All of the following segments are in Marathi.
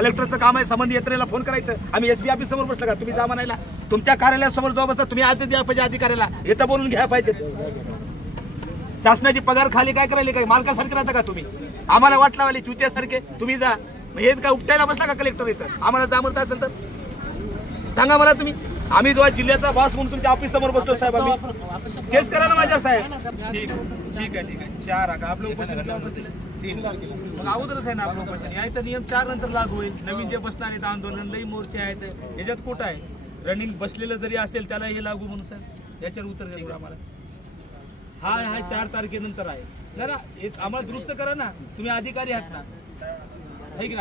कलेक्टरचं काम आहे, संबंधित यंत्रणेला फोन करायचं. आम्ही एसपी ऑफिस समोर बसलो का, तुम्ही जा म्हणायला. तुमच्या कार्यालयासमोर जाऊ बसता, तुम्ही आदेश द्या पाहिजे अधिकाऱ्याला, येतं बोलून घ्या पाहिजे. शासनाची पगार खाली काय करायला, काय मालकासारखे राहता का तुम्ही? आम्हाला वाट लावायला चुत्यासारखे तुम्ही जा. हे काय उपटायला बसला का कलेक्टर इथं? आम्हाला जामरत असेल तर सांगा मला तुम्ही. आम्ही जेव्हा जिल्ह्याचा बॉस म्हणून तुमच्या ऑफिस समोर बसतो साहेब, आम्ही केस करा ना माझ्यावर साहेब. ठीक आहे 4 आपलं उपोषण 3 मग अगोदरच आहे ना आपलं उपोषण. यायचा नियम 4 नंतर लागू होईल. नवीन जे बसणार आहेत आंदोलन लई मोर्चे आहेत, याच्यात कुठं आहे रनिंग बसलेलं जरी असेल त्याला हे लागू म्हणून साहेब याच्यावर उत्तर द्या आम्हाला. हा 4 तारखेनंतर आहे ना, आम्हाला दुरुस्त करा ना, तुम्ही अधिकारी आहात ना.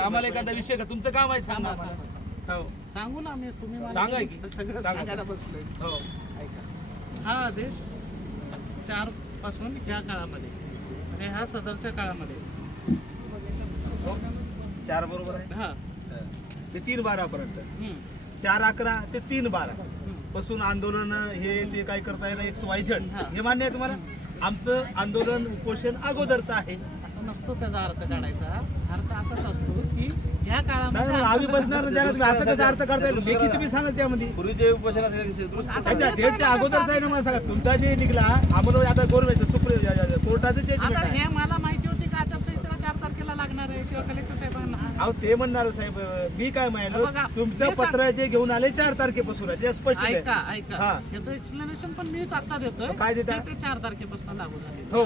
आम्हाला एखादा विषय का तुमचं काम आहे सांगा. हो सांगू ना आम्ही, तुम्ही सांगा की सगळं सांगायला बसलोय. हो हा आदेश 4 पासून ह्या काळामध्ये म्हणजे ह्या सदरच्या काळामध्ये 4 बरोबर आहे. हा ते 3/12 पर्यंत 4/11 ते 3/12 पासून आंदोलन हे ते काय करता येईल XYZ हे मान्य आहे तुम्हाला? आमचं आंदोलन उपोषण अगोदरचं आहे. असं नसतो त्याचा अर्थ काढायचा. अर्थ असाच असतो की ह्या काळामध्ये आम्ही बसणार असं कसं अर्थ काढता येईल? देखील तुम्ही सांगा त्यामध्ये पूर्वीचे उपोषण डेटच्या अगोदरच आहे ना. मला सांगा तुमचा जे निघला आम्हाला आता गव्हर्नमेंट सुप्रीम कोर्टाचं जे हे मला माहिती होती का आचारसंहिता 4 तारखेला लागणार आहे किंवा कलेक्टर साहेबांना. अहो ते म्हणणार साहेब, मी काय म्हणलो तुमचं पत्र जे घेऊन आले 4 तारखेपासून जे स्पष्ट आहे. ऐका याचं एक्सप्लेनेशन पण मीच आता देतोय. काय देता? ते 4 तारखेपासून लागू झाले. हो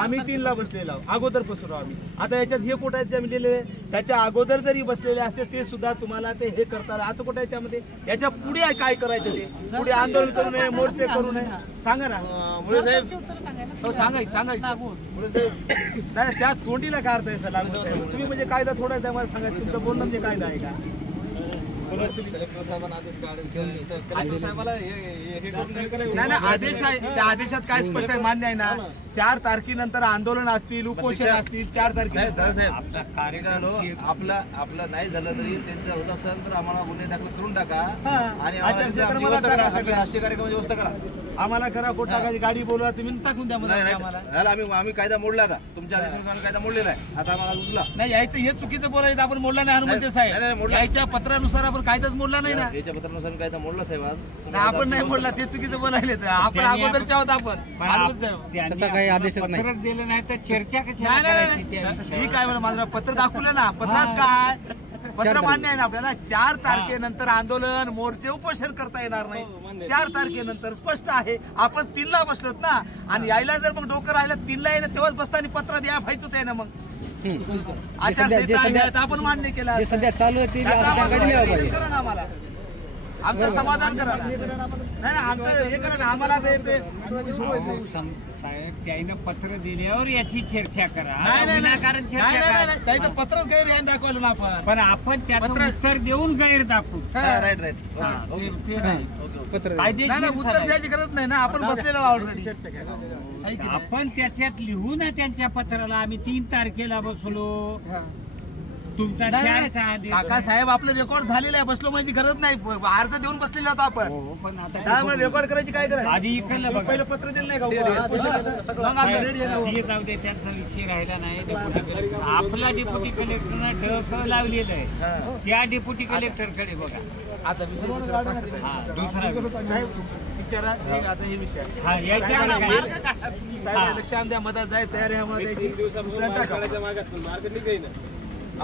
आम्ही 3ला बसलेलो अगोदरपासून. आम्ही आता याच्यात हे कुठं आहेत जे आम्ही लिहिलेले त्याच्या अगोदर जरी बसलेले असते ते सुद्धा तुम्हाला ते हे करतात असं कुठं याच्यामध्ये. याच्या पुढे काय करायचं ते पुढे आंदोलन करू नये, मोर्चे करू नये सांगा ना मुळे साहेब. सांगायचं नाही त्या तोंडीला काय अर्थ आहे लागू साहेब? तुम्ही म्हणजे कायदा थोडा मला सांगा, तुमचं बोलणं म्हणजे कायदा आहे का? नाही आदेश आहे, त्या आदेशात काय स्पष्ट आहे मान्य आहे ना? 4 तारखेनंतर आंदोलन असतील, उपोषण असतील 4 तारखेला. आपला कार्यक्रम आपला नाही झालं तरी त्यांचा होत असेल तर आम्हाला गुन्हे दाखल करून टाका आणि राष्ट्रीय कार्यक्रम व्यवस्था करा. आम्हाला करा कोट टाकायची गाडी बोलवा तुम्ही टाकून द्या आम्हाला. आम्ही कायदा मोडला आता तुमच्या आदेशानुसार कायदा मोडलेला आहे. आता आम्हाला उचला नाही यायचं हे चुकीचं बोलायचं. आपण मोडला नाही हनुमंत साहेब, याच्या पत्रानुसार आपण कायदाच मोडला नाही ना. याच्या पत्रानुसार कायदा मोडला साहेब आज. आपण नाही मोडला, ते चुकीचं बोलायले. आपण अगोदरच्या आहोत आपण काही आदेश पत्र दिलं नाही तर चर्चा कशी मी काय म्हणा माझं पत्र दाखवलं ना. पत्रात काय पत्र मान्य आहे ना आपल्याला? 4 तारखेनंतर आंदोलन मोर्चे उपोषण करता येणार नाही. 4 तारखेनंतर स्पष्ट आहे. आपण 3ला बसलोत ना आणि यायला जर मग डोकं राहिलं 3ला येणं तेव्हाच बसताना पत्र द्या पाहिजे आहे ना. मग आचारसंहिता आपण मान्य केला सध्या चालू आहे करा ना आम्हाला, आमचं समाधान करा. नाही आमचं हे करा ना आम्हाला. साहेब त्यानं पत्र दिल्यावर याची चर्चा करा. नाही त्याचं पत्रच गैर दाखवलं ना आपण, पण आपण त्याचं उत्तर देऊन गैर दाखवू. राईट उत्तर द्यायची गरज नाही ना. आपण बसलेलो ऑलरेडी चर्चा केला. आपण त्याच्यात लिहू ना त्यांच्या पत्राला आम्ही 3 तारखेला बसलो. तुमचा काका साहेब आपलं रेकॉर्ड झालेलं आहे. बसलो म्हणजे गरज नाही. अर्ज देऊन बसलेला होता आपण. पण आता रेकॉर्ड करायची काय करायचं? आधी इकडलं पहिलं पत्र दिलं नाही का? जाऊ दे त्यांचा विषय राहिला नाही. आपला डेप्युटी कलेक्टरनं डक लावलेलं आहे. त्या डेप्युटी कलेक्टरकडे बघा आता दुसरा विचारा. आता हे विषय लक्षात द्या. मदत जाय तयार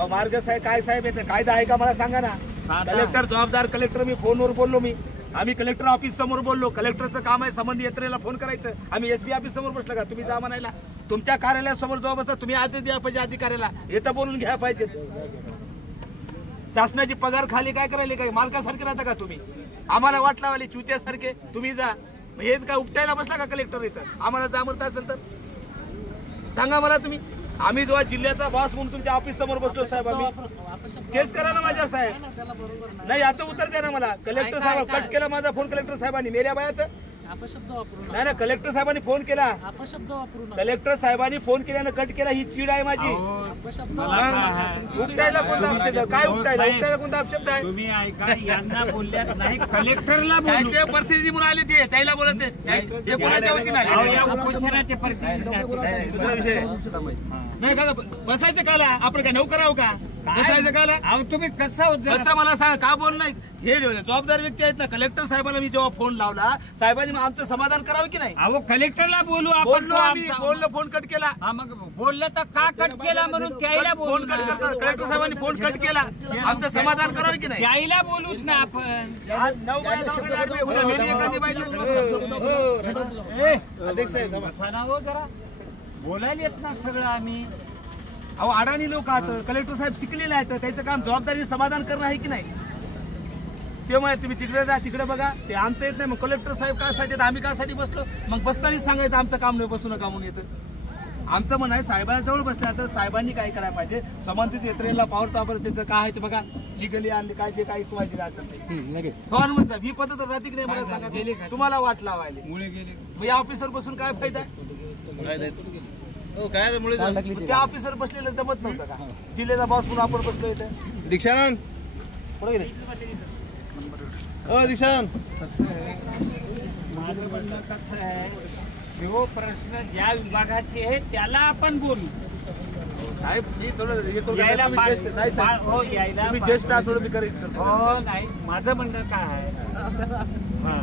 मार्ग साहेब. काय साहेब येते कायदा आहे का मला सांगा ना. कलेक्टर जबाबदार कलेक्टर. मी फोनवर बोललो. आम्ही कलेक्टर ऑफिस समोर बोललो. कलेक्टरचं काम आहे, संबंधित यंत्रणेला फोन करायचं. आम्ही एसपी ऑफिस समोर बसलो का, तुम्ही जा म्हणायला. तुमच्या कार्यालयासमोर जाऊ बसता, तुम्ही आदेश द्या पाहिजे अधिकाऱ्याला, येतं बोलून घ्या पाहिजे. शासनाची पगार खाली काय करायला, काय मालकासारखे राहता का तुम्ही? आम्हाला वाट लावायला चुत्यासारखे तुम्ही जा. हे काय उपटायला बसला का कलेक्टर इथं? आम्हाला जामरत असेल तर सांगा मला तुम्ही. आम्ही जेव्हा जिल्ह्याचा बॉस म्हणून तुमच्या ऑफिस समोर बसलो साहेब, आम्ही केस करा ना माझ्यावर साहेब. नाही याचं उत्तर द्या ना मला. कलेक्टर साहेब कट केला माझा फोन कलेक्टर साहेबांनी मेल्या बायात. नाही ना कलेक्टर साहेबांनी फोन केला. कलेक्टर साहेबांनी फोन केल्यानं कट केला. ही चीड आहे माझी. उपटायला कोणता अपशब्द? काय उपटायला कोणता अपशब्द आहे? तुम्ही ऐका यांना बोलल्या नाही कलेक्टरला त्यांचे प्रतिनिधी म्हणून आले ते त्याला बोलत ते कोणाच्या वतीने या उपोषणाचे प्रतिनिधी दुसरा विषय नाही का? बसायचं काला आपण काय नोकर आहो का? बसायचं काय नाही? अहो तुम्ही कसं मला सांग, का बोल नाही? हे जबाबदार व्यक्ती आहेत ना. कलेक्टर साहेबांना मी जेव्हा फोन लावला, साहेबांनी मग आमचं समाधान करावं की नाही? अहो कलेक्टरला बोलू आपण. बोललो आम्ही, बोललो, फोन कट केला. हा मग बोललं तर का कट केला म्हणून त्याला बोलू फोन कट करतात. कलेक्टर साहेबांनी फोन कट केला, आमचं समाधान करावं की नाही? त्याला बोलूच ना आपण. आज 9 बाय 9 कडे उद्या मेली एखादी बाई तर अध्यक्ष साहेब बसा ना हो जरा, बोलायला येत ना सगळं आम्ही. अहो अडाणी लोक आहात. कलेक्टर साहेब शिकलेले आहेत, त्याचं काम जबाबदारी समाधान करणं आहे की नाही? ते म्हणे तुम्ही तिकडे जा, तिकडे बघा, ते आमचं येत नाही. मग कलेक्टर साहेब कासाठी येत, आम्ही कासाठी बसलो? मग बसतानाच सांगायचं आमचं काम नाही, बसू नका म्हणून येतं. आमचं म्हण आहे साहेबांजवळ बसल्यानंतर साहेबांनी काय करायला पाहिजे, संबंधित यंत्रणेला पॉवर वापर त्याचं काय आहे ते बघा, लिगली आणली काय जे काही सुवायची असेल ते. हो हनुमंत साहेब, ही पद्धत राहते की नाही मला सांगा, तुम्हाला वाट लावायला. मग या ऑफिसर बसून काय फायदा? काय मुळे त्या ऑफिसर बसलेलं जमत नव्हतं का? जिल्ह्याचा बॉस म्हणून आपण बसलो इथं. दीक्षानंद पुढे गेले. दीक्षानंद माझं म्हणणं कसं आहे, जो प्रश्न ज्या विभागाचे आहे त्याला आपण बोलू. साहेब मी थोडं हे करू यायला तुम्ही ज्येष्ठ नाही साहेब. हो यायला तुम्ही ज्येष्ठ आहात, थोडं मी करेक्ट करतो. हो नाही, माझं म्हणणं काय आहे, हा